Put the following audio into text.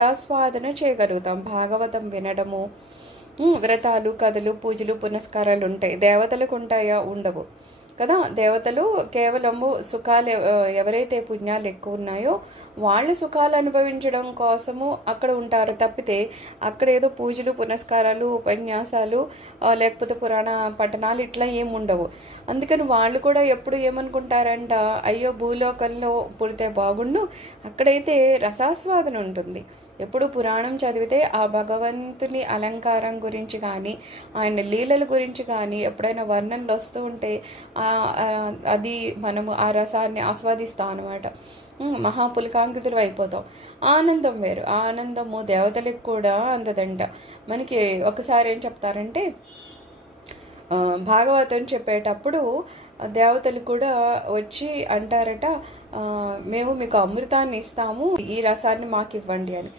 ఆస్వాదన చేయగలుగుతాం. భాగవతం వినడము, వ్రతాలు, కథలు, పూజలు, పునస్కారాలు ఉంటాయి. దేవతలకు ఉంటాయా? ఉండవు కదా! దేవతలు కేవలము సుఖాలు ఎవరైతే పుణ్యాలు ఎక్కువ ఉన్నాయో వాళ్ళు సుఖాలు అనుభవించడం కోసము అక్కడ ఉంటారు తప్పితే అక్కడ ఏదో పూజలు, పునస్కారాలు, ఉపన్యాసాలు లేకపోతే పురాణ పఠనాలు ఇట్లా ఏమి ఉండవు. అందుకని వాళ్ళు కూడా ఎప్పుడు ఏమనుకుంటారంట, అయ్యో భూలోకంలో పుడితే బాగుండు, అక్కడైతే రసాస్వాదన ఉంటుంది. ఎప్పుడు పురాణం చదివితే ఆ భగవంతుని అలంకారం గురించి కానీ ఆయన లీలల గురించి కానీ ఎప్పుడైనా వర్ణనలు వస్తూ ఉంటే అది మనము ఆ రసాన్ని ఆస్వాదిస్తాం అనమాట. మహాపులకాంకితులు అయిపోతాం. ఆనందం వేరు. ఆనందము దేవతలకు కూడా అందదంట. మనకి ఒకసారి ఏం చెప్తారంటే భాగవతం చెప్పేటప్పుడు దేవతలు కూడా వచ్చి అంటారట, మేము మీకు అమృతాన్ని ఇస్తాము, ఈ రసాన్ని మాకు ఇవ్వండి అని.